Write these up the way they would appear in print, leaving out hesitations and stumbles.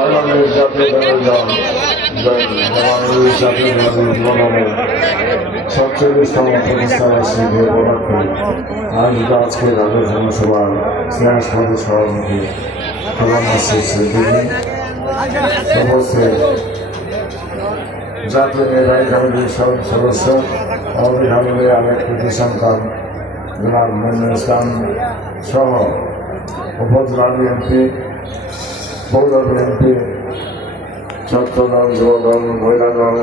বাংলাদেশ জাতীয় দল জাতীয় জীবনের 47তম প্রতিষ্ঠাবার্ষিকী উপলক্ষে আয়োজিত আজকের রাজ্য জনসভার স্নেহাসপদ সভাপতি উপস্থিত জাতীয় নির্বাহী কমিটির সদস্য অবিধানের আরেক কৃতি সন্তান জনাব মইনুল ইসলাম সহ উপজেলা বিএনপি পৌর বিএনপি ছাত্রদল যুবদল মহিলা দল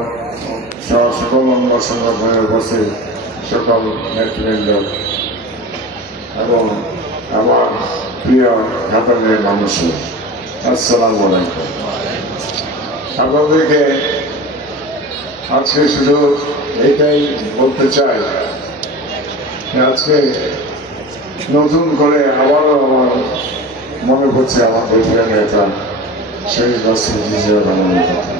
সহ সকল অঙ্গ সংগঠনের উপস্থিত সকল নেতৃবৃন্দ এবং আমার প্রিয় ঘাটালের মানুষ, আসসালামু আলাইকুম। আপনাদেরকে আজকে শুধু এইটাই বলতে চাই, আজকে নতুন করে আবারও আমার মনে পড়ছে আমাদের প্রিয় নেতা শহীদ রাষ্ট্রপতি জিয়া রহমানের কথা।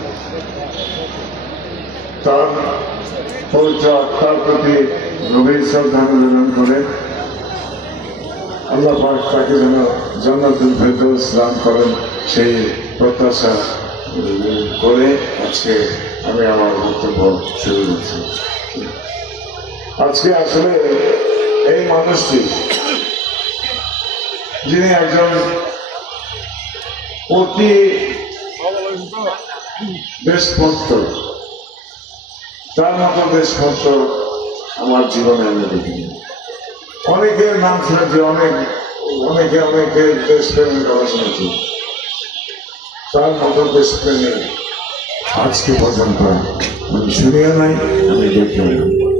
তার পবিত্র আত্মার প্রতি গভীর শ্রদ্ধা নিবেদন করে আল্লাহ পাক তাকে যেন জান্নাতুল ফেরদৌস দান করেন সেই প্রত্যাশা করে আজকে আমি আমার বক্তব্য শুরু করছি। আজকে আসলে এই মানুষটি যিনি একজন অতি দেশভক্ত, তার মতো দেশভক্ত আমার জীবনে আমি দেখিনি। অনেকের নাম শুনেছি, অনেকের দেশপ্রেমের কথা শুনেছি, তার মতো দেশপ্রেমী আজকে পর্যন্ত আমি শুনিও নাই, আমি দেখিও নাই।